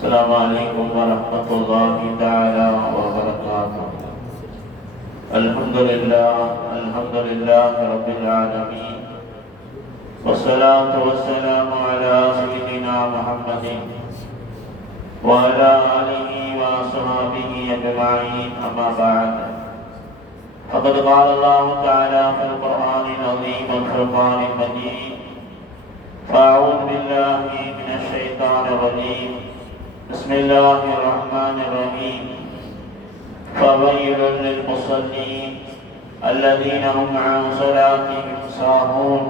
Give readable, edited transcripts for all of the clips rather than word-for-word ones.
السلام عليكم ورحمة الله تعالى وبركاته. الحمد لله رب العالمين، والصلاة والسلام على سيدنا محمد وعلى آله وصحبه أجمعين، أما بعد. فقد قال الله تعالى في القرآن العظيم والفرقان المجيد: فأعوذ بالله من الشيطان الرجيم، بسم الله الرحمن الرحيم. فويل للمصلين الذين هم عن صلاتهم ساهون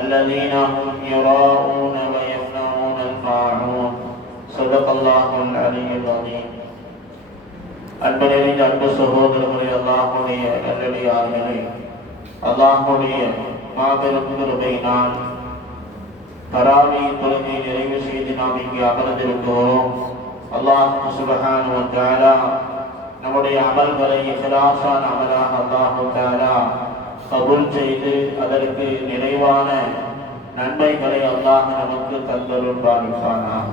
الذين هم يراءون ويمنعون الماعون. صدق الله العلي العظيم. அன்புடைய அன்பு சகோதரர்களே, அல்லாஹ்வுடைய நல்லடியார்களே, அல்லாஹ்வுடைய மாபெரும் கிருபையினால் தராவீஹ் தொழுகை நிறைவு செய்து நாம் இங்கே அமர்ந்திருக்கிறோம். அல்லாஹ் சுப்ஹானஹு வ தஆலா நம்முடைய அமல்களை இக்லாஸான அமலாக அல்லாஹ் தஆலா கபூல் செய்து அதற்கு நிறைவான நன்மைகளை அல்லாஹ் நமக்கு தந்தருள்வானாக.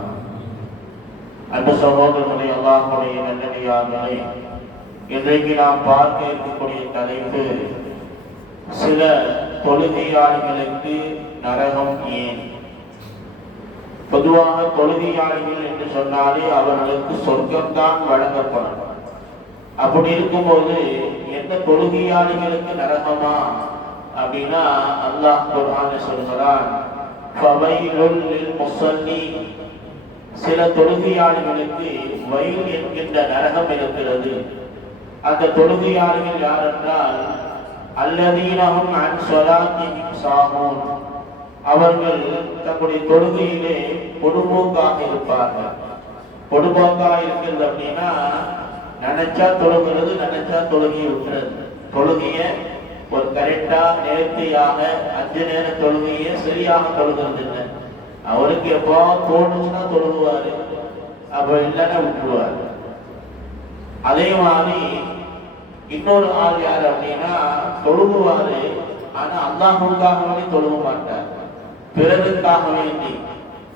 அன்பு சகோதரர்களே, அல்லாஹ்வுடைய நல்லடியார்களே, இன்றைக்கு நாம் பார்க்க இருக்கக்கூடிய தலைப்பு சில தொழுகையாளிகளுக்கு நரகம் ஏன். பொதுவாக தொழுகையாளிகள் என்று சொன்னாலே அவர்களுக்கு சொர்க்கம்தான் வழங்கப்படும். அப்படி இருக்கும்போது எந்த தொழுகையாளிகளுக்கு நரகமா அப்படின்னா, அல்லாஹ் குர்ஆன்ல சொல்கிறான், ஃபவைலுல் லில் முஸல்லீன். சில தொழுகையாளிகளுக்கு வயல் என்கின்ற நரகம் இருக்கிறது. அந்த தொழுகையாளிகள் யார் என்றால், அல்லதீன ஹும் அன் ஸலாத்திஹிம் சாஹூன். அவர்கள் தங்களுடைய தொழுகையிலே பொடுபோக்காக இருப்பார்கள். பொடுபோக்காக இருக்கிறது அப்படின்னா, நினைச்சா தொழுகிறது, நினைச்சா தொழுகையை விட்டுறது. தொழுகைய ஒரு கரெக்டா நேர்த்தியாக 5 நேர தொழுகையை சரியாக தொழுகிறது இல்லை. அவருக்கு எப்போ தோணுச்சுன்னா தொழுகுவாரு, அப்ப இல்லைன்னா விட்டுருவாரு. அதே மாதிரி இன்னொரு ஆள் யார் அப்படின்னா, தொழுகுவாரு, ஆனா அல்லாஹ்வுக்காக வேண்டி தொழுக மாட்டார். பிறருக்காக வேண்டி,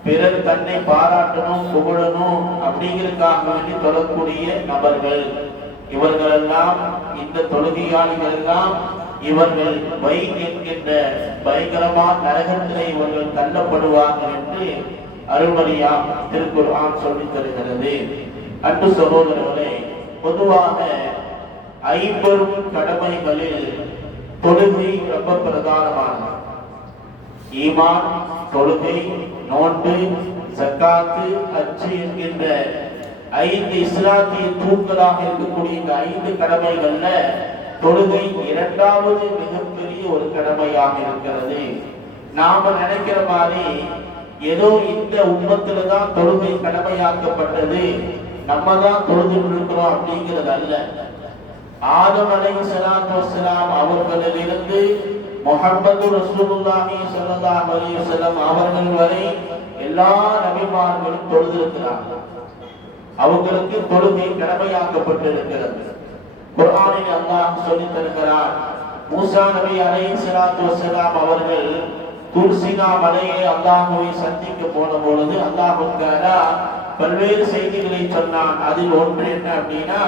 பிறர் தன்னை பாராட்டணும் புகழணும் அப்படிங்கிறதுக்காக வேண்டி தொழக்கூடிய நபர்கள் இவர்களெல்லாம், இந்த தொழுகையாளிகள் எல்லாம் இவர்கள் வை என்கின்ற பயங்கரமான நரகத்திலே இவர்கள் தள்ளப்படுவார்கள் என்று அருள்மொழியாம் திருக்குர்ஆன் சொல்லித் தருகிறது. அன்பு சகோதரர்களே, பொதுவாக 50 கடமைகளில் தொழுகை ரொம்ப பிரதானமானது. ஈமான், தொழுகை, நோன்பு, ஜக்காத்து, ஹஜ் என்கின்ற 5 இஸ்லாத்திய தூண்களாக இருக்கக்கூடிய இந்த 5 கடமைகள்ல தொழுகை 2வது மிகப்பெரிய ஒரு கடமையாக இருக்கிறது. நாம நினைக்கிற மாதிரி ஏதோ இந்த உம்மத்துல தான் தொழுகை கடமையாக்கப்பட்டது, நம்ம தான் தொழுதுட்டு இருக்கிறோம் அப்படிங்கிறது அல்ல. ஆதம் அலைஹிஸ்ஸலாத்து வஸ்ஸலாம் அவர்களிலிருந்து முஹம்மது ரசூலுல்லாஹி ஸல்லல்லாஹு அலைஹி வஸல்லம் அவர்கள் வரை எல்லா நபிமார்களும் தொழுதிருக்கிறார்கள். அவங்களுக்கு தொழுகை கடமையாக்கப்பட்டிருக்கிறது. குர்ஆனில் அல்லாஹ் சொல்லித் தருகிறார், மூசா நபி அலைஹிஸ்ஸலாத்து வஸ்ஸலாம் அவர்கள் துர்சினா மலையை அல்லாஹ்வை சந்திக்க போன பொழுது அல்லாஹ் தஆலா பல்வேறு செய்திகளை சொன்னான். அதில் ஒன்று என்ன அப்படின்னா,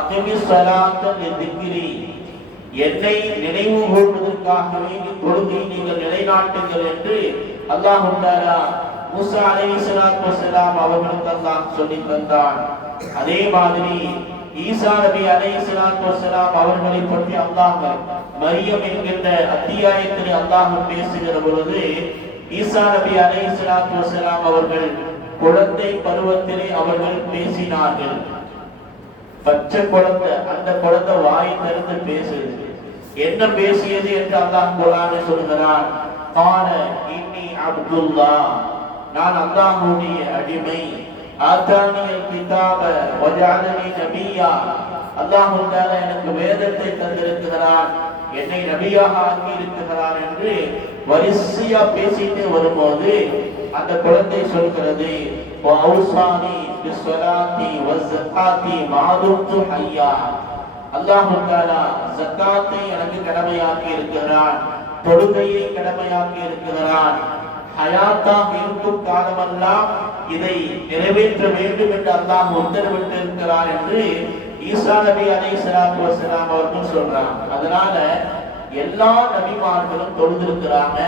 அகிமிஸ் ஸலாத்த லிதிக்ரி, என்னை நினைவு கூறுவதற்காக வேண்டி தொழுகை நீங்கள் நிலைநாட்டுங்கள் என்று அல்லாஹ் தஆலா மூசா அலைஹிஸ்ஸலாத்து வஸ்ஸலாம் அவர்களுக்கு அல்லாஹ் சொல்லித் தந்தான். அதே மாதிரி ஈசா நபி அலைஹிஸ்ஸலாத்து வஸ்ஸலாம் அவர்களை பற்றி அல்லாஹ் மரியம் என்கின்ற அத்தியாயத்தில் அல்லாஹ் பேசுகிற பொழுது, ஈசா நபி அலைஹிஸ்ஸலாத்து வஸ்ஸலாம் அவர்கள் குழந்தை பருவத்திலே அவர்கள் பேசினார்கள். பச்சை குழந்தை, அந்த குழந்தை வாய் திறந்து பேசுது. என்ன பேசியது என்று அல்லாஹ் குர்ஆனில் சொல்கிறான், கால இன்னி அப்துல்லாஹ், நான் அல்லாஹ்வுடைய அடிமை. ஆதானியல் கிதாப வஜஅலனி நபியா, அல்லாஹ் தஆலா எனக்கு வேதத்தை தந்திருக்கிறான், என்னை நபியாக ஆக்கி இருக்கிறான் என்று வரிசையா பேசிட்டு வரும்போது அந்த குழந்தை சொல்கிறது, வௌசானி பிஸ்ஸலாத்தி வஸ்ஸகாத்தி மாதும்து ஹய்யா, அல்லாஹ் தஆலா ஜகாத்தை எனக்கு கடமையாக்கி இருக்கிறான், தொழுகையை கடமையாக்கி இருக்கிறான், ஹயாத்தாக இருக்கும் காலமெல்லாம் இதை நிறைவேற்ற வேண்டும் என்று அல்லாஹ் உத்தரவிட்டு இருக்கிறார் என்று ஈசா நபி அலைஹிஸ்ஸலாத்து வஸ்ஸலாம் அவர்கள் சொல்றாங்க. அதனால எல்லா நபிமார்களும் தொழுதிருக்கிறாங்க.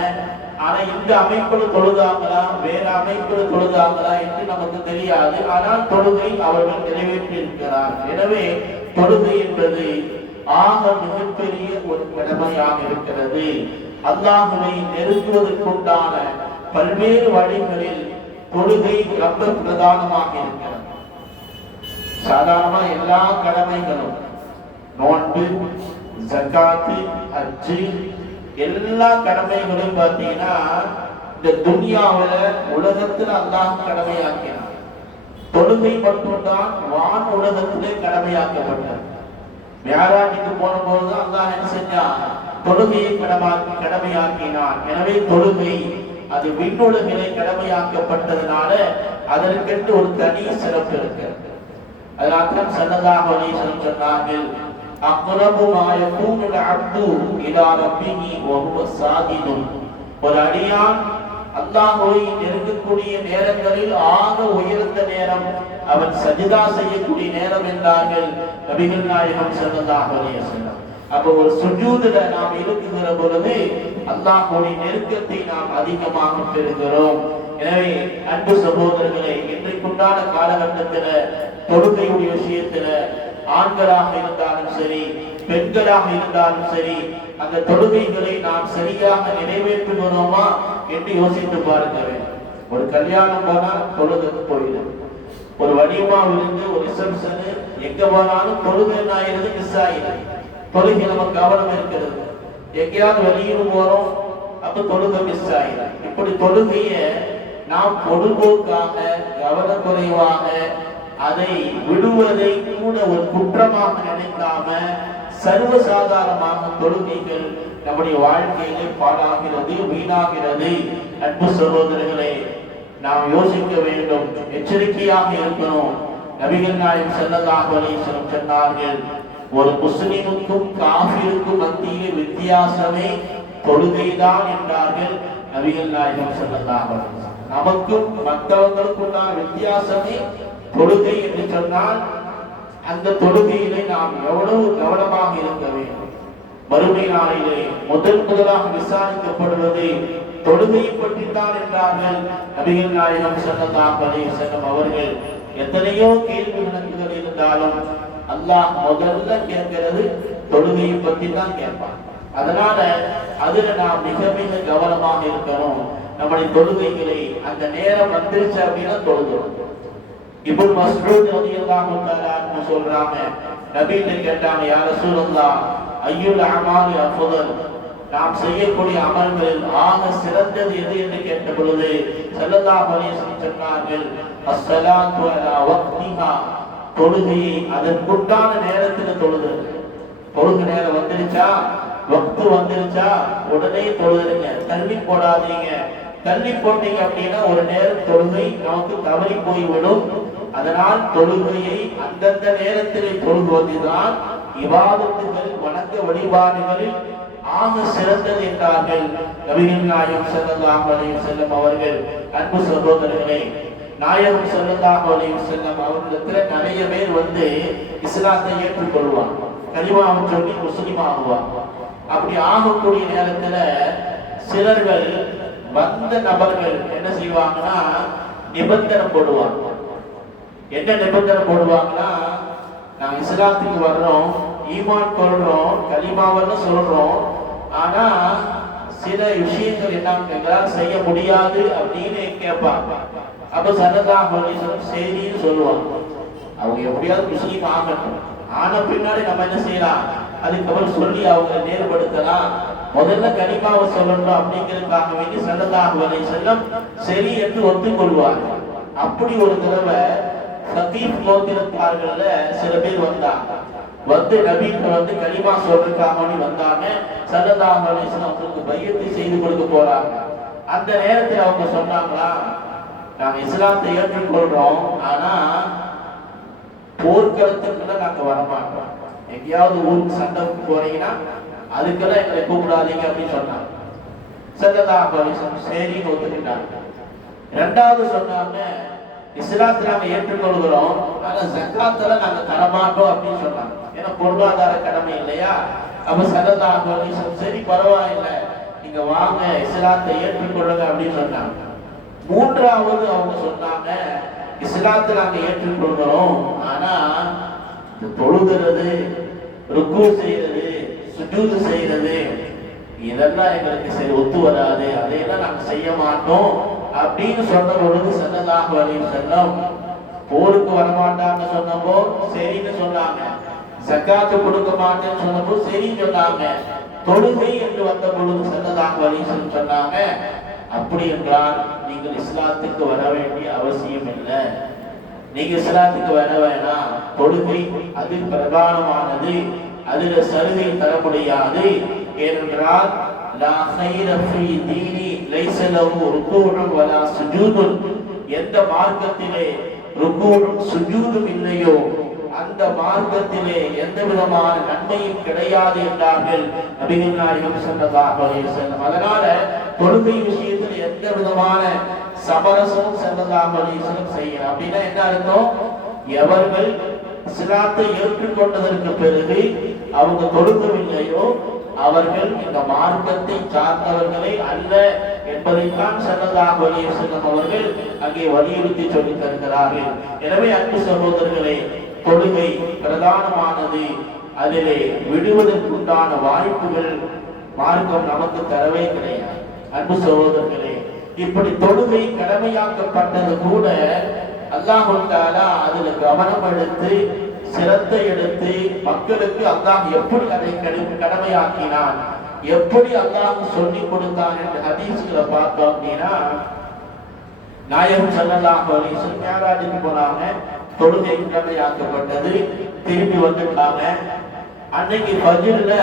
ஆனா இந்த அமைப்புல தொழுதாங்களா வேற அமைப்புல தொழுதாங்களா என்று நமக்கு தெரியாது. ஆனால் தொழுகை அவர்கள் நிறைவேற்றி இருக்கிறார். எனவே தொழுகை என்பது ஆக மிகப்பெரிய ஒரு கடமையாக இருக்கிறது. அல்லாஹ்வை நெருங்குவதற்குண்டான பல்வேறு வழிகளில் தொழுகை ரொம்ப பிரதானமாக இருக்கிறது. சாதாரணமா எல்லா கடமைகளும் நோன்பு, ஜகாத்து, ஹஜ்ஜு எல்லா கடமைகளும் பார்த்தீங்கன்னா இந்த துன்யாவில உலகத்தில் அல்லாஹ் கடமையாக்கினான். தொழுகை மட்டும்தான் வான் உலகத்திலே கடமையாக்கப்பட்டது. மியாராஜுக்கு போன போதுதான் அல்லாஹ் என்ன செஞ்சான்? தொழுகையை கடமையாக்கினான். எனவே தொழுகை அது விண்ணுலகிலே கடமையாக்கப்பட்டதுனால அதற்கென்று ஒரு தனி சிறப்பு இருக்கிறது. அதனால்தான் ஸல்லல்லாஹு அலைஹி வஸல்லம் சொன்னார்கள், அக்ரபு மா யகூனுல் அப்து இலா ரப்பிஹி வ ஹுவ சாஜிதுன். ஒரு அடியான் அல்லாஹ்வை நெருங்கக்கூடிய நேரங்களில் ஆக உயர்ந்த நேரம் அவன் சஜிதா செய்யக்கூடிய நேரம் என்றார்கள் நபிகள் நாயகம் ஸல்லல்லாஹு அலைஹி வஸல்லம். அப்போ ஒரு சுஜூதுல நாம் இருக்குகிற பொழுது அல்லாஹ்வுடைய நெருக்கத்தை நாம் அதிகமாக பெறுகிறோம். எனவே அன்பு சகோதரர்களே, இன்றைக்குண்டான காலகட்டத்துல தொழுகையுடைய விஷயத்துல ஆண்களாக இருந்தாலும் சரி பெண்களாக இருந்தாலும் சரி அந்த தொழுகைகளை நாம் சரியாக நிறைவேற்றுகிறோமா என்று யோசித்து பாருங்க. ஒரு கல்யாணம் போனா தொழுகை போயிடும். ஒரு வடிவமாவிலிருந்து ஒரு ரிசப்ஷன் எங்க போனாலும் தொழுகை ஆயிருந்து மிஸ் ஆயிடும். தொழுகை நமக்கு கவனம் இருக்கிறது. எங்கேயாவது வெளியூர் போறோம், அப்ப தொழுகை மிஸ் ஆயிடும். இப்படி தொழுகைய நாம் பொழுதுபோக்காக கவனக்குறைவாக அதை விடுவதை கூட ஒரு குற்றமாக நினைக்காம சர்வசாதாரணமாக தொழுகைகள் நம்முடைய வாழ்க்கையிலே பாழாகிறது, வீணாகிறது. அன்பு சகோதரர்களே, நாம் யோசிக்க வேண்டும், எச்சரிக்கையாக இருக்கணும். நபிகள் நாயகம் ஸல்லல்லாஹு அலைஹி வஸல்லம் சொன்னார்கள், ஒரு முஸ்லிமுக்கும் காஃபிருக்கும் மத்தியிலே வித்தியாசமே தொழுகைதான் என்றார்கள் நபிகள் நாயகம் ஸல்லல்லாஹு அலைஹி வஸல்லம். நமக்கும் மற்றவங்களுக்குண்டான வித்தியாசமே தொழுகை என்று சொன்னால் அந்த தொழுகையிலே நாம் எவ்வளவு கவனமாக இருக்க வேண்டும். மறுமை நாளிலே முதலாக விசாரிக்கப்படுவது தொழுகையை பற்றித்தான் என்றார்கள் நபிகள் நாயகம் ஸல்லல்லாஹு அலைஹி வஸல்லம் அவர்கள். எத்தனையோ கேள்வி கணக்குகள் இருந்தாலும் அல்லாஹ் முதல்ல கேட்கிறது தொழுகையை பற்றி தான் கேட்பான். அதனால அதுல நாம் மிக மிக கவனமாக இருக்கணும். நம்முடைய தொழுகைகளை அந்த நேரம் வந்துருச்சு அப்படின்னா தொழுகிறோம். இப்னு மஸ்ஊத் ரலியல்லாஹு தஆலா அன்ஹு சொல்றாங்க, நபியிட்ட கேட்டாங்க, யா ரசூலல்லாஹ் அய்யுல் அமாலி அஃதல், நாம் செய்யக்கூடிய அமல்களில் ஆக சிறந்தது எது என்று கேட்ட பொழுது ஸல்லல்லாஹு அலைஹி வஸல்லம் சொன்னார்கள், அஸ்ஸலாத்து அலா வக்திஹா, தொழுகையை அதற்குண்டான நேரத்தில் தொழுகிறது. தொழுகை நேரம் வந்துருச்சா, வக்து வந்துருச்சா, உடனே தொழுதுங்க, தள்ளி போடாதீங்க. தள்ளி போட்டீங்க அப்படின்னா ஒரு நேரம் தொழுகை நமக்கு தவறி போய்விடும். அதனால் தொழுகையை அந்தந்த நேரத்தில் தொழுகுவதுதான் இபாதத்துகள், வணக்க வழிபாடுகளில் ஆக சிறந்தது என்றார்கள் நபிகள் நாயகம் ஸல்லல்லாஹு அலைஹி வஸல்லம் அவர்கள். அன்பு சகோதரர்களே, நாயகம் ஸல்லல்லாஹு அலைஹி வஸல்லம் அவர்களிடத்துல நிறைய பேர் வந்து இஸ்லாத்தை ஏற்றுக்கொள்வாங்க, கலிமாவை சொல்லி முஸ்லிம் ஆகுவாங்க. அப்படி ஆகக்கூடிய நேரத்துல சிலர்கள் வந்த நபர்கள் என்ன செய்வாங்கன்னா நிபந்தனை போடுவாங்க. என்ன நிபந்தனை போடுவாங்கன்னா, நாங்க இஸ்லாத்துக்கு வர்றோம், ஈமான் கொள்றோம், கலிமாவெல்லாம் சொல்றோம், ஆனா சில விஷயங்கள் என்னன்னு எங்களால் செய்ய முடியாது அப்படின்னு கேட்பாங்க. அப்ப ஸல்லல்லாஹு அலைஹி வஸல்லம் செய்தின்னு சொல்லுவாங்க. அவங்க எப்படியாவது முஸ்லீம் ஆகட்டும், ஆன பின்னாடி நம்ம என்ன செய்யலாம், அதுக்கப்புறம் சொல்லி அவங்க நேர்படுத்தலாம். முதல்ல கலிமாவை சொல்லணும் அப்படிங்கிறதுக்காக வேண்டி ஸல்லல்லாஹு அலைஹி வஸல்லம் சரி என்று ஒத்துக்கொள்வார். அப்படி ஒரு தடவை சகீப் கோத்திரத்தார்கள்ல சில பேர் வந்தாங்க. வந்து நபிக்கு வந்து கலிமா சொல்றதுக்காக வந்தாங்க. ஸல்லல்லாஹு அலைஹி வஸல்லம் அவங்களுக்கு பையத்தை செய்து கொடுக்க போறாங்க. அந்த நேரத்தில் அவங்க சொன்னாங்களா, நாங்க இஸ்லாத்தை ஏற்றுக்கொள்றோம், ஆனா போர்க்களத்துக்குள்ள நாங்க வரமாட்டோம். எங்கேயாவது ஊருக்கு சண்டைக்கு போறீங்கன்னா அதுக்கெல்லாம் எங்களை கூப்பிடாதீங்க அப்படின்னு சொன்னாங்க. ஸல்லல்லாஹு அலைஹி வஸல்லம் சரின்னு ஒத்துக்கிட்டாங்க. இரண்டாவது சொன்னாங்க, இஸ்லாத்தை நாங்க ஏற்றுக்கொள்கிறோம், ஆனா ஜக்காத்துல நாங்க தரமாட்டோம் அப்படின்னு சொன்னாங்க. ஏன்னா பொருளாதார கடமை இல்லையா. அப்ப ஸல்லல்லாஹு அலைஹி வஸல்லம் சரி பரவாயில்லை, நீங்க வாங்க இஸ்லாத்தை ஏற்றுக்கொள்ளுங்க அப்படின்னு சொன்னாங்க. மூன்றாவது அவங்க சொன்னாங்க, இஸ்லாத்தை நாங்க ஏற்றுக்கொள்கிறோம், ஆனா இந்த தொழுகிறது, ருக்கு செய்யறது, சுஜூது செய்யறது இதெல்லாம் எங்களுக்கு சரி ஒத்து வராது, அதையெல்லாம் நாங்க செய்ய மாட்டோம் அப்படின்னு சொன்ன பொழுது ஸல்லல்லாஹு அலைஹி வஸல்லம் போருக்கு வரமாட்டாங்க சொன்னப்போ சரின்னு சொன்னாங்க. ஜக்காத்து கொடுக்க மாட்டேன்னு சொன்னப்போ சரின்னு சொன்னாங்க. தொழுகை என்று வந்த பொழுது ஸல்லல்லாஹு அலைஹி வஸல்லம் சொன்னாங்க, அப்படி என்றால் நீங்கள் இஸ்லாத்துக்கு வர வேண்டிய அவசியம் இல்லை, நீங்க இஸ்லாத்துக்கு வர வேணாம், தொழுகை அது பிரதானமானது, அதுல சலுகை தர முடியாது. ஏனென்றால் லா கைர ஃபீ தீனி லைஸ லஹு ருகூஉன் வலா சுஜூதுன், எந்த மார்க்கத்திலே ருகூஉம் சுஜூதும் இல்லையோ அந்த மார்க்கத்திலே எந்த விதமான நன்மையும் கிடையாது என்றார்கள் நபிகள் நாயகம் ஸல்லல்லாஹு அலைஹி வஸல்லம். அதனால தொழுகை விஷயத்தில் எந்த விதமான சமரசமும் ஸல்லல்லாஹு அலைஹி வஸல்லம் செய்யல. அப்படின்னா என்ன அர்த்தம்? எவர்கள் இஸ்லாத்தை ஏற்றுக்கொண்டதற்கு பிறகு அவங்க தொழுகவில்லையோ அவர்கள் இந்த மார்க்கத்தை சார்ந்தவர்களை அல்ல என்பதைத்தான் ஸல்லல்லாஹு அலைஹி வஸல்லம் அவர்கள் அங்கே வலியுறுத்தி சொல்லி தருகிறார்கள். எனவே அன்பு சகோதரர்களே, தொழுகை பிரதானமானது, அதிலே விடுவதற்குண்டான வாய்ப்புகள் மார்க்கம் நமக்கு தரவே கிடையாது. அன்பு சகோதரர்களே, இப்படி தொழுகை கடமையாக்கப்பட்டது கூட அல்லாஹ் தஆலா அதுல கவனம் எடுத்து சிரத்தை எடுத்து மக்களுக்கு அல்லாஹ் எப்படி அதை கடமையாக்கினான், எப்படி அல்லாஹ் சொல்லி கொடுத்தான் என்று ஹதீஸ்களை பார்த்தோம் அப்படின்னா, நாயகம் ஸல்லல்லாஹு அலைஹி வஸல்லம் மிஅராஜுக்கு போனாங்க, தொழுகை கடமையாக்கப்பட்டது, திரும்பி வந்துட்டாங்க. அன்னைக்கு ஃபஜ்ர்ல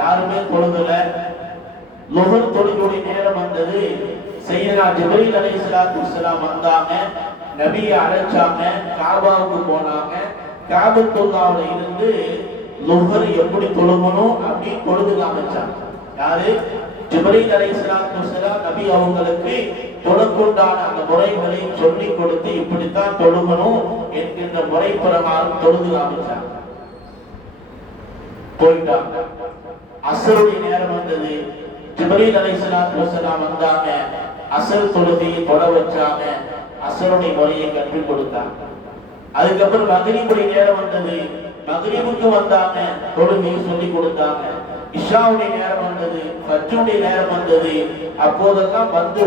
யாருமே தொழுகல, லுஹர் தொழுகையுடைய நேரம் வந்தது. சையதுனா ஜிப்ரீல் அலைஹிஸ்ஸலாத்து வஸ்ஸலாம் வந்தாங்க, நபியை அழைச்சாங்க, காபாவுக்கு போனாங்க. காபத்துல்லாஹ்ல இருந்து லுஹர் எப்படி தொழுகணும் அப்படி தொழுது காமிச்சாங்க. யாரு? ஜிப்ரீல் அலைஹிஸ்ஸலாத்து வஸ்ஸலாம் நபி அவங்களுக்கு தொழக்குண்டான அந்த முறைகளை சொல்லி கொடுத்து இப்படித்தான் தொழுகணும் என்கின்ற முறை பிரகாரம் தொழுது காமிச்சாங்க. போயிட்டாங்க. அஸ்ருடைய நேரம் வந்தது, ஜிப்ரீல் அலைஹிஸ்ஸலாத்து வஸ்ஸலாம் வந்தாங்க, அஸ்ர் தொழுகையை தொழ வச்சாங்க, அஸ்ருடைய முறையை கற்றுக் கொடுத்தாங்க. அதுக்கப்புறம் மக்ரிபுடைய நேரம் வந்தது, மக்ரிபுக்கு வந்தாங்க, தொழுகையை சொல்லி கொடுத்தாங்க. இஷாவுடைய நேரம் வந்தது, ஃபஜ்ருடைய நேரம் வந்தது, அப்போதெல்லாம் வந்து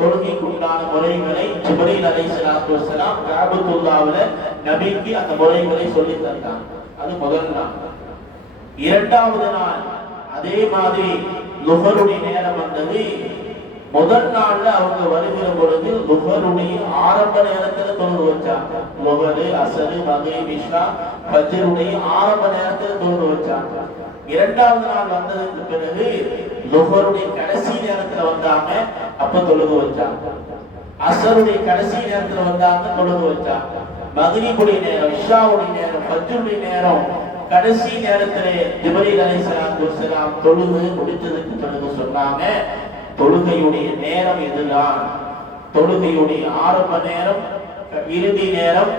தொழுகைக்கு உண்டான முறைகளை ஜிப்ரீல் அலைஹிஸ்ஸலாத்து வஸ்ஸலாம் காபத்துல்லாஹ்ல நபிக்கு அந்த முறைகளை சொல்லி தந்தாங்க. அது முதல் நாள். இரண்டாவது நாள் அதே மாதிரி லுஹருடைய நேரம் வந்தது. முதல் நாள்ல அவங்க வருகிற பொழுது லுஹருடைய ஆரம்ப நேரத்துல தொழுது வச்சாங்க. லுஹரு, அஸ்ர், மக்ரிப், இஷா, ஃபஜ்ருடைய ஆரம்ப நேரத்துல தொழுது வச்சாங்க. இரண்டாவது நாள் வந்ததுக்கு பிறகு லுஹருடைய கடைசி நேரத்துல வந்தாங்க, அப்ப தொழுது வச்சாங்க. அஸ்ருடைய கடைசி நேரத்துல வந்தாங்க, தொழுது வச்சாங்க. மக்ரிபுடைய நேரம், இஷாவுடைய நேரம், ஃபஜ்ருடைய நேரம் கடைசி நேரத்திலே ஜிப்ரீல் அலைஹிஸ்ஸலாத்து வஸ்ஸலாம் தொழுது முடித்ததுக்கு பிறகு சொன்னாங்க, தொழுகையுடைய நேரம் இதுதான், தொழுகையுடைய ஆரம்ப நேரம், இறுதி நேரம்,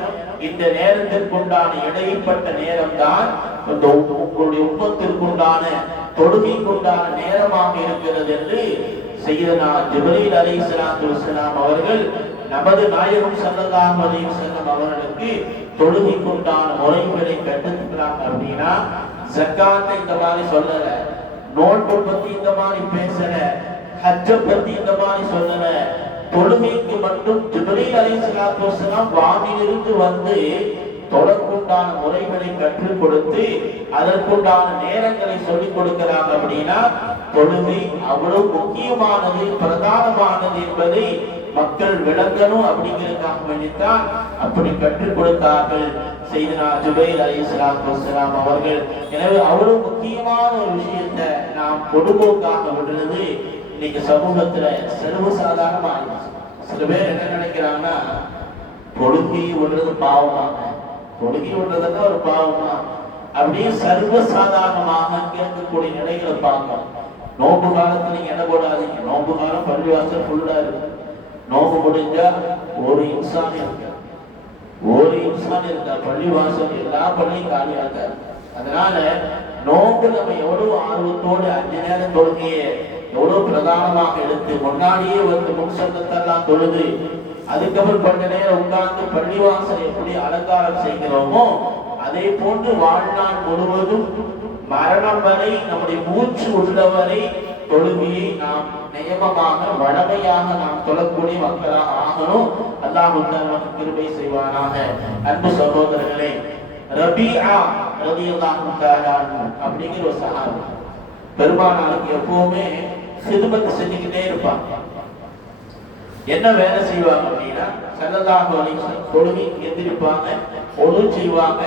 இந்த நேரத்திற்குண்டான இடைப்பட்ட நேரம் தான் உங்களுடைய உம்மத்திற்குண்டான தொழுகைக்குண்டான நேரமாக இருக்கிறது என்று சையதுனா ஜிப்ரீல் அலைஹிஸ்ஸலாத்து வஸ்ஸலாம் அவர்கள் நமது நாயகம் ஸல்லல்லாஹு அலைஹி வஸல்லம் அவர்களுக்கு தொழுகைக்குண்டான முறைகளை கற்றுக்கிறாங்க. அப்படின்னா ஜக்காத்தை இந்த மாதிரி சொல்லல, நோன்பு பத்தி இந்த மாதிரி பேசல, ஹஜ்ஜ பத்தி இந்த மாதிரி சொல்லல, தொழுகைக்கு மட்டும் ஜிப்ரீல் அலைஹிஸ்ஸலாத்து வஸ்ஸலாம் வானிலிருந்து வந்து தொழக்குண்டான முறைகளை கற்றுக் கொடுத்து அதற்குண்டான நேரங்களை சொல்லிக் கொடுக்கிறாங்க. அப்படின்னா தொழுகை அவ்வளவு முக்கியமானது, பிரதானமானது என்பதை மக்கள் விளங்கணும் அப்படிங்கிறதுக்காக வேண்டித்தான் அப்படி கற்றுக் கொடுத்தார்கள் சையதுனா ஜுபைர் அலைஹிஸ்ஸலாத்து வஸ்ஸலாம் அவர்கள். எனவே அவ்வளவு முக்கியமான ஒரு விஷயத்தை நாம் பொதுபோக்காக விடுறது இன்னைக்கு சமூகத்துல செலவு சாதாரணமா ஆயிடுச்சு. சில பேர் என்ன நினைக்கிறாங்கன்னா, தொழுகை விடுறது பாவமாக, தொழுகை விடுறதுன்னா ஒரு பாவமா அப்படியே சர்வ சாதாரணமாக கேட்கக்கூடிய நிலைகளை பார்க்கணும். நோம்பு காலத்துல நீங்க என்ன போடாதீங்க. நோம்பு காலம் பள்ளிவாசல் ஃபுல்லா இருக்கு. நோம்பு முடிஞ்சா ஒரு இன்சான் இருக்கா, பள்ளிவாசல் எல்லா பள்ளியும் காலியாக. அதனால நோம்பு நம்ம எவ்வளவு ஆர்வத்தோடு 5 நேரம் தொழுகையை எவ்வளவு பிரதானமாக எடுத்து முன்னாடியே வந்து முன்சத்தெல்லாம் தொழுது அதுக்கப்புறம் கொஞ்ச நேரம் உட்கார்ந்து பள்ளிவாசல் எப்படி அலங்காரம் செய்கிறோமோ அதே போன்று வாழ்நாள் முழுவதும் மரணம் வரை நம்முடைய மூச்சு உள்ளவரை தொழுகையை நாம் நியமமாக வழமையாக நாம் தொழக்கூடிய மக்களாக ஆகணும். அல்லாஹ் நமக்கு கிருபை செய்வானாக. அன்பு சகோதரர்களே, ரபீஆ ரலியல்லாஹு தஆலா அப்படிங்கிற ஒரு சஹாபி பெருமானாருக்கு எப்பவுமே சிதுமத் செஞ்சுக்கிட்டே இருப்பாங்க. என்ன வேலை செய்வாங்க அப்படின்னா ஸல்லல்லாஹு அலைஹி வஸல்லம் தொழுகை எந்திரிப்பாங்க, ஒது செய்வாங்க.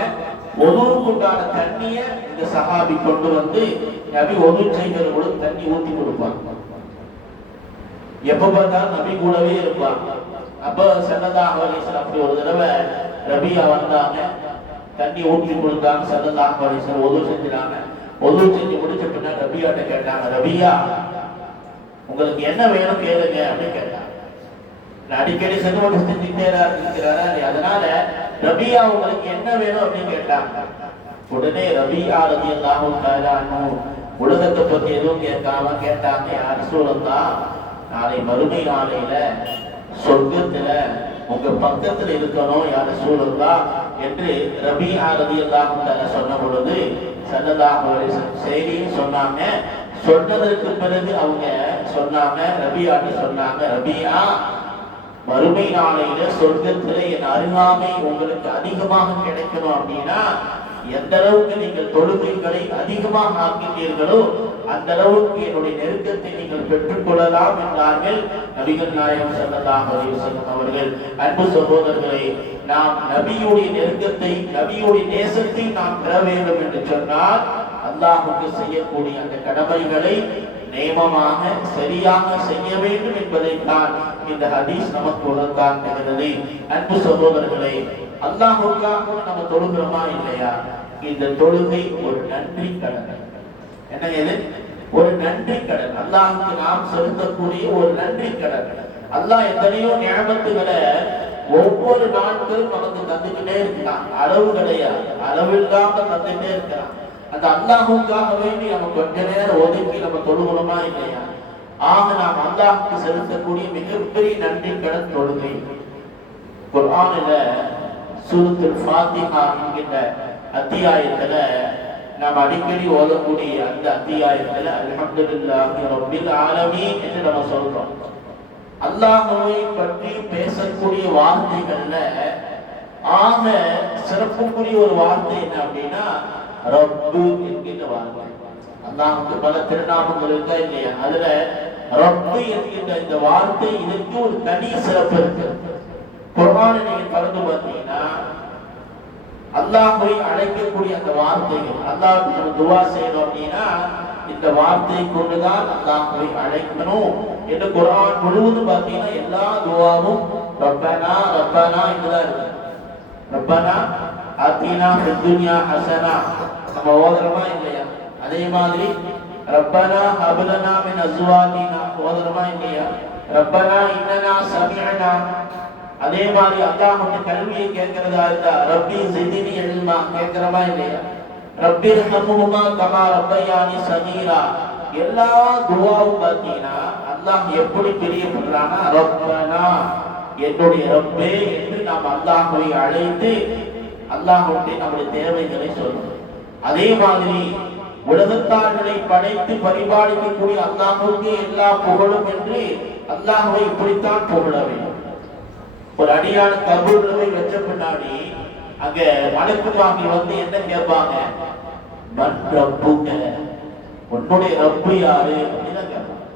ஒதுவுக்குண்டான தண்ணியை இந்த சஹாபி கொண்டு வந்து நபி ஒது செய்கிற பொழுது தண்ணி ஊத்தி கொடுப்பாங்க. எப்ப பார்த்தாலும் நபி கூடவே இருப்பாங்க. அப்ப ஸல்லல்லாஹு அலைஹி வஸல்லம் அப்படி ஒரு தடவை ரபியா வந்தாங்க, தண்ணி ஊற்றி கொடுத்தாங்க. ஸல்லல்லாஹு அலைஹி வஸல்லம் ஒது செஞ்சாங்க. ஒது செஞ்சு முடிச்ச பின்னாடி ரபியாட்ட கேட்டாங்க, ரபியா உங்களுக்கு என்ன வேணும் கேளுங்க அப்படின்னு கேட்டாங்க. அடிக்கடி செஞ்சு செஞ்சுட்டே இருக்கிறாரா, அதனால ரபியா உங்களுக்கு என்ன வேணும் அப்படின்னு கேட்டாங்க. உடனே ரபியா ரலியல்லாஹு தஆலா அன்ஹு உலகத்தை பத்தி எதுவும் கேட்காம கேட்டாங்க, யா ரசூலல்லாஹ் நாளை மறுமை நாளையில சொர்க்கத்துல உங்க பக்கத்துல இருக்கணும் யா ரசூலல்லாஹ் என்று ரபியா ரலியல்லாஹு தஆலா சொன்ன பொழுது ஸல்லல்லாஹு அலைஹி வஸல்லம் செய்தியும் சொன்னாங்க. சொன்னதற்கு பிறகு அவங்க சொன்னாங்க, ரபியாட்டு சொன்னாங்க, ரபியா மறுமை நாளையில சொர்க்கத்துல என் அருகாமை உங்களுக்கு அதிகமாக கிடைக்கணும் அப்படின்னா எந்த அளவுக்கு நீங்கள் தொழுகைகளை அதிகமாக ஆக்கிட்டீர்களோ அந்த அளவுக்கு என்னுடைய நெருக்கத்தை நீங்கள் பெற்றுக் கொள்ளலாம் என்றார்கள் நபிகள் நாயகம் ஸல்லல்லாஹு அலைஹி வஸல்லம் அவர்கள். அன்பு சகோதரர்களே, நாம் நபியுடைய நெருக்கத்தை நபியுடைய நேசத்தை நாம் பெற வேண்டும் என்று சொன்னால் அல்லாஹ்வுக்கு செய்யக்கூடிய அந்த கடமைகளை நியமமாக சரியாக செய்ய வேண்டும் என்பதைத்தான் இந்த ஹதீஸ் நமக்கு உணர்த்தாக்குகிறது. அன்பு சகோதரர்களே, அல்லாஹ்வுக்காக நம்ம தொழுகிறோமா இல்லையா? இந்த தொழுகை ஒரு நன்றி கடன். என்ன இது? ஒரு நன்றி கடன். அல்லாஹ்வுக்கு நாம் செலுத்தக்கூடிய ஒரு நன்றி கடன். அல்லாஹ் எத்தனையோ நியமத்துகளை ஒவ்வொரு நாட்களும் நமக்கு தந்துக்கிட்டே இருக்கிறான். அளவு கிடையாது, அளவில்லாம தந்துட்டே இருக்கிறான். அந்த அல்லாஹ்வுக்காக வேண்டி நம்ம கொஞ்ச நேரம் ஒதுக்கி நம்ம தொழுகிறோமா இல்லையா? ஆக நாம் அல்லாஹ்வுக்கு செலுத்தக்கூடிய மிகப்பெரிய நன்றி கடன் தொழுகை. குர்ஆனில சூரத்துல் ஃபாத்திஹா என்கிற அத்தியாயத்துல நாம் அடிக்கடி ஓதக்கூடிய அந்த அத்தியாயத்துல அல்ஹம்துலில்லாஹி ரப்பில் ஆலமீன் என்று நம்ம சொல்றோம். அல்லாஹ்வை பற்றி பேசக்கூடிய வார்த்தைகள்ல ஆக சிறப்புக்குரிய ஒரு வார்த்தை என்ன அப்படின்னா ரப்பு என்கிற வார்த்தை. அல்லாஹ்வுக்கு பல திருநாமங்கள் இருக்கா இல்லையா? அதுல ரப்பு என்கிற இந்த வார்த்தை இதற்கு ஒரு தனி சிறப்பு இருக்கு. குர்ஆனை நீங்க திறந்து பார்த்தீங்கன்னா அல்லாஹ்வை அழைக்கக்கூடிய அந்த வார்த்தைகள், அல்லாஹ்வுக்கு நம்ம துஆ செய்யணும் அப்படின்னா இந்த வார்த்தையை கொண்டுதான் அல்லாஹ்வை அழைக்கணும் என்று குர்ஆன் முழுவதும் பார்த்தீங்கன்னா எல்லா துஆவும் ரப்பனா ரப்பனா என்றுதான் இருக்கு. ரப்பனா ஆத்தினா ஃபித் துன்யா ஹஸனா நம்ம ஓதுறோமா இல்லையா? அதே மாதிரி ரப்பனா ஹப் லனா மின் அஸ்வாஜினா ஓதுறோமா இல்லையா? ரப்பனா இன்னனா சமிஅனா. அதே மாதிரி அல்லாஹ் மட்டும் கல்வியை கேட்கிறதா இருந்தா ரப்பி ஸித்னி இல்மா கேட்கிறோமா இல்லையா? ரப்பி ரஹ்முஹுமா கமா ரப்பயானி ஸகீரா. எல்லா துஆவும் பார்த்தீங்கன்னா அல்லாஹ் எப்படி பிரியப்படுறானா ரப்பனா என்னுடைய ரப்பே என்று நாம் அல்லாஹ்வை அழைத்து அல்லாஹ்வுடைய நம்முடைய தேவைகளை சொல்லணும். அதே மாதிரி உலகத்தார்களை படைத்து பரிபாலிக்கக்கூடிய அல்லாஹ்வுக்கு எல்லா புகழும் என்று அல்லாஹ்வை இப்படித்தான் புகழ வேண்டும். ஒரு அடியான கபூர்ல போய் வச்ச பின்னாடி அங்க மலக்குமார்கள் வந்து என்ன கேட்பாங்க? மன் ரப்புக, உன்னுடைய ரப்பு யாரு அப்படின்னு கேட்பாங்க.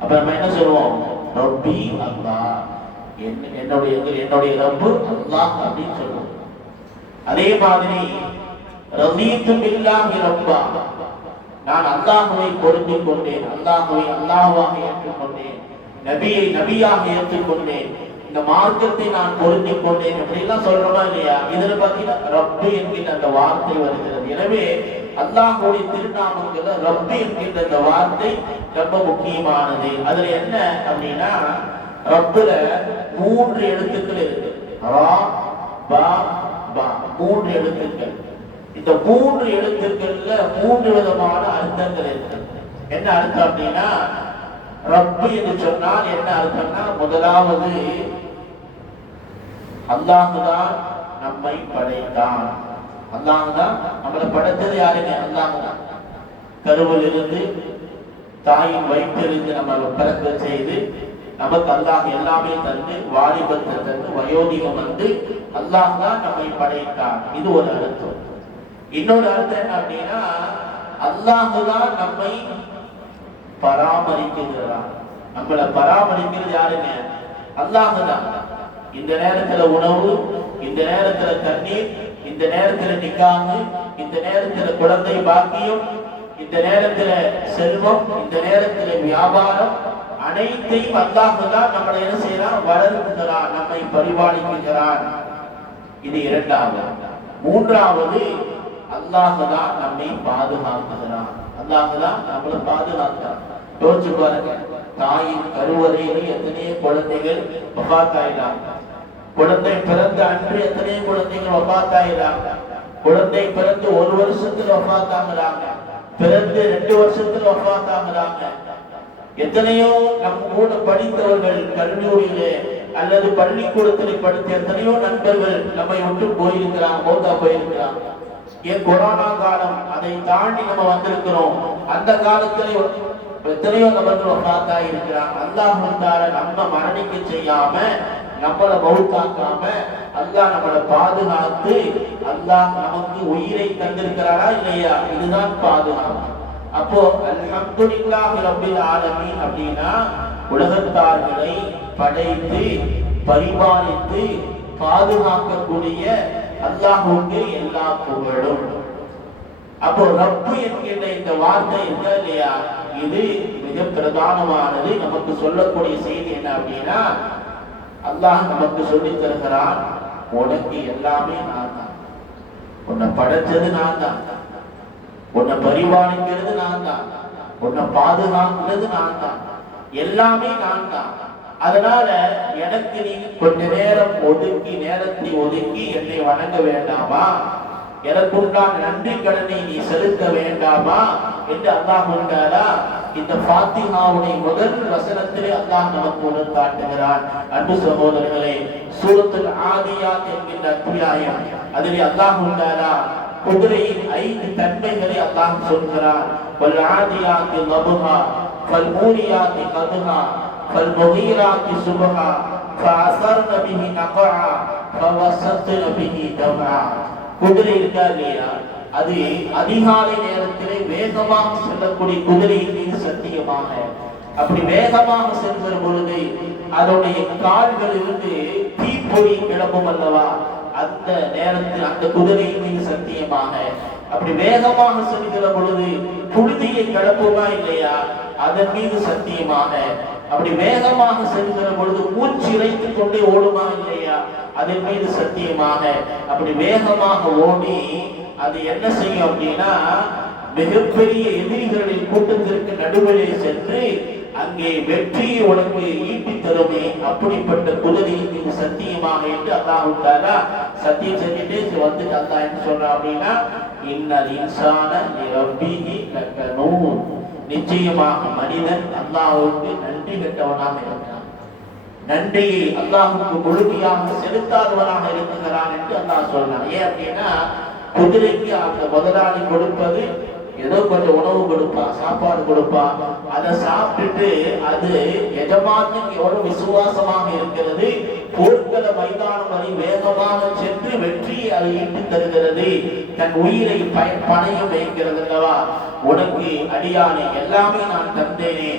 அப்ப நம்ம என்ன சொல்லுவோம்? ரப்பி அல்லாஹ், என்னுடைய ரப்பு அல்லாஹ் அப்படின்னு சொல்லுவோம். அதே மாதிரி ரலீது பில்லாஹி ரப்பா, நான் அல்லாஹ்வை பொருந்திக் கொண்டேன், அல்லாஹ்வை அல்லாஹ்வாக ஏற்றுக்கொண்டேன், நபியை நபியாக ஏற்றுக்கொண்டேன், இந்த மார்க்கத்தை நான் பொருந்திக் கொண்டேன் அப்படிலாம் சொல்றோமா இல்லையா? இதுல பாத்தீங்கன்னா ரப்பு என்கிற அந்த வார்த்தை வருகிறது. எனவே அல்லாஹ்வுடைய திருநாமங்கள்ல ரப்பு என்கின்ற இந்த வார்த்தை ரொம்ப முக்கியமானது. அதுல என்ன அப்படின்னா ரப்புல 3 எழுத்துக்கள் இருக்கு. ரா பா பா 3 எழுத்துக்கள். இந்த 3 எழுத்துக்கள்ல 3 விதமான அர்த்தங்கள் இருக்கு. என்ன அர்த்தம் அப்படின்னா ரப்பு என்று சொன்னால் என்ன அர்த்தம்னா முதலாவது அல்லாஹ்தான் நம்மை படைத்தான். அல்லாஹ்தான் நம்மளை படைத்தது யாருங்க? அல்லாஹ்தான். கருவில் இருந்து தாயின் வயிற்றிலிருந்து நம்ம பிறக்க செய்து நமக்கு அல்லாஹ் எல்லாமே தந்து வாலிபத்தை தந்து வயோதிகம் வந்து அல்லாஹ்தான் நம்மை படைத்தான். இது ஒரு அர்த்தம். இன்னொரு அர்த்தம் என்ன அப்படின்னா அல்லாஹ்தான் நம்மை பராமரிக்கிறான். நம்மளை பராமரிக்கிறது யாருங்க? அல்லாஹ்தான். இந்த நேரத்துல உணவு, இந்த நேரத்துல தண்ணீர், இந்த நேரத்துல நிக்காஹ், இந்த நேரத்துல குழந்தை பாக்கியம், இந்த நேரத்துல செல்வம், இந்த நேரத்துல வியாபாரம், அனைத்தையும் அல்லாஹ்தான் நம்மளை என்ன செய்யறான்? வளர்க்கிறான், நம்மை பரிபாலிக்கிறான். இது இரண்டாவது. மூன்றாவது அல்லாஹ்தான் நம்மை பாதுகாக்கிறான். அல்லாஹ்தான் நம்மளை பாதுகாக்கிறான். யோசிச்சு பாருங்க, தாயின் கருவறையில எத்தனையோ குழந்தைகள் வஃபாத்தாயிறாங்க. குழந்தை பிறந்த அன்று எத்தனையோ குழந்தைகள் வஃபாத்தாயிறாங்க. குழந்தை பிறந்து 1 வருஷத்துல வஃபாத்தாகிறாங்க, பிறந்து 2 வருஷத்துல வஃபாத்தாகிறாங்க. எத்தனையோ நம்ம கூட படித்தவர்கள் கல்லூரியிலே அல்லது பள்ளிக்கூடத்தில் படித்த எத்தனையோ நண்பர்கள் நம்மை விட்டு போயிருக்கிறாங்க, மௌத்தா போயிருக்கிறாங்க. ஏன் கொரோனா காலம் அதை தாண்டி நம்ம வந்திருக்கிறோம். அந்த காலத்துல எத்தனையோ நபர்கள் பார்த்தா இருக்கிறாங்க. அல்லாஹ் நம்ம மரணிக்க செய்யாம நம்மளை மௌத்தாக்காம அல்லாஹ் நம்மளை பாதுகாத்து அல்லாஹ் நமக்கு உயிரை தந்திருக்கிறாரா இல்லையா? இதுதான் பாதுகாப்பு. அப்போ அல்ஹம்துலில்லாஹி ரப்பில் ஆலமீன் அப்படின்னா உலகத்தார்களை படைத்து பரிபாலித்து பாதுகாக்கக்கூடிய அல்லாஹ்வுக்கு எல்லா புகழும். அப்போ ரப்பு என்கின்ற இந்த வார்த்தை இருக்கா இல்லையா, இது மிக பிரதானமானது. நமக்கு சொல்லக்கூடிய செய்தி என்ன அப்படின்னா அல்லாஹ் நமக்கு சொல்லி தருகிறான், உனக்கு எல்லாமே நான் தான். உன்னை படைச்சது நான் தான், உன்னை பரிபாலிக்கிறது நான் தான், உன்னை பாதுகாக்கிறது நான் தான், எல்லாமே நான் தான். அதனால எனக்கு நீ கொஞ்ச நேரம் ஒதுக்கி நேரத்தை ஒதுக்கி என்னை வணங்க வேண்டாமா? எனக்கு உண்டான நன்றி கடனை நீ செலுத்த வேண்டாமா என்று அல்லாஹ் சொல்றாரா? இந்த ஃபாத்திஹாவுடைய முதல் வசனத்திலே அல்லாஹ் நமக்கு உணர்த்தாட்டுகிறான். அன்பு சகோதரர்களே, சூரத்துல் ஆதியாத் என்கின்ற அத்தியாயம், அதிலே அல்லாஹ் சொல்றாரா குதிரையின் 5 தன்மைகளை அல்லாஹ் சொல்கிறான். வல் ஆதியாத்தி லபஹா ஃபல்மூரியாத்தி கதுஹா ஃபல்முகீராத்தி சுபஹா ஃபஅஸர்ன பிஹி நக்ஆ ஃபவஸத்ன பிஹி ஜம்ஆ. குதிரை இருக்கா இல்லையா, அது அதிகாலை நேரத்திலே வேகமாக செல்லக்கூடிய குதிரையின் மீது சத்தியமாக, அப்படி வேகமாக செல்கிற பொழுது அதனுடைய கால்களிலிருந்து தீப்பொறி கிளம்பும் அல்லவா, அந்த நேரத்தில் அந்த குதிரையின் மீது சத்தியமாக அப்படி வேகமாக செல்கிற பொழுது புழுதியை கிளப்புமா இல்லையா, அதன் மீது சத்தியமாக அப்படி வேகமாக செல்கிற பொழுது மூச்சு இறைத்துக் கொண்டே ஓடுமா இல்லையா, அதன் மீது சத்தியமாக அப்படி வேகமாக ஓடி அது என்ன செய்யும் அப்படின்னா மிகப்பெரிய எதிரிகளின் கூட்டத்திற்கு நடுவிலே சென்று அங்கே வெற்றியை உனக்கு ஈட்டி தருமே, அப்படிப்பட்ட குதிரையின் மீது சத்தியமாக என்று அல்லாஹ் தஆலா சத்தியம் செஞ்சுட்டு வந்துட்டு அல்லாஹ் என்ன சொல்றான் அப்படின்னா இன்னல் இன்சான லிரப்பிஹி லகனூன். நிச்சயமாக மனிதன் அல்லாஹ்வுக்கு நன்றி கெட்டவனாக இருக்கிறான், நன்றியை அல்லாஹ்வுக்கு முழுமையாக செலுத்தாதவனாக இருக்கிறான் என்று அல்லாஹ் சொல்றான். ஏன் அப்படின்னா குதிரைக்கு அந்த முதலாளி கொடுப்பது ஏதோ கொஞ்சம் உணவு கொடுப்பான், சாப்பாடு கொடுப்பான், அதை சாப்பிட்டுட்டு அது எஜமானுக்கு எவ்வளவு விசுவாசமாக இருக்கிறது, போர்க்கள மைதானம் வரை வேகமாக சென்று வெற்றியை அதை ஈட்டி தருகிறது, தன் உயிரை பணையம் வைக்கிறது அல்லவா. உனக்கு அடியானே எல்லாமே நான் தந்தேனே,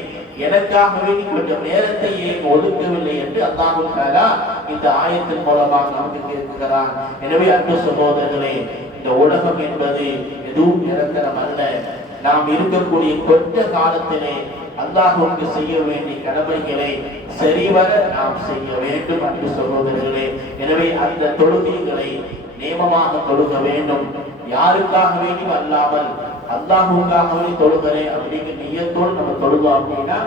எனக்காகவே கொஞ்சம் நேரத்தை ஏன் ஒதுக்கவில்லை என்று அல்லாஹ் தஆலா இந்த ஆயத்தின் மூலமாக நமக்கு கேட்கிறான். எனவே அன்பு சகோதரர்களே, இந்த உலகம் என்பது எதுவும் நிரந்தரம் அல்ல. நாம் இருக்கக்கூடிய கொஞ்ச காலத்திலே அல்லாஹ்வுக்கு செய்ய வேண்டிய கடமைகளை சரிவர நாம் செய்ய வேண்டும் அன்பு சகோதரர்களே. எனவே அந்த தொழுகைகளை நியமமாக தொழுக வேண்டும். யாருக்காக வேண்டியும் அல்லாமல் அல்லாஹ்வுக்காகவே தொழுகிறேன் அப்படிங்கிற நியத்தோடு நம்ம தொழுதோம் அப்படின்னா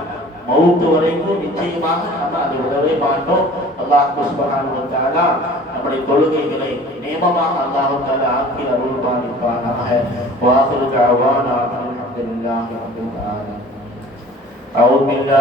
மௌத்து வரைக்கும் நிச்சயமாக நம்ம அதை விடவே மாட்டோம். அல்லாஹ் சுப்ஹானஹு வ தஆலா நம்முடைய தொழுகைகளை நியமமாக அல்லாஹ் தஆலா ஆக்கி அருள் பாலிப்பானாக. வ ஆகிரு தஅவானா அல்ஹம்துலில்லாஹி ரப்பில் ஆலமீன். அவுது பில்லாஹ்.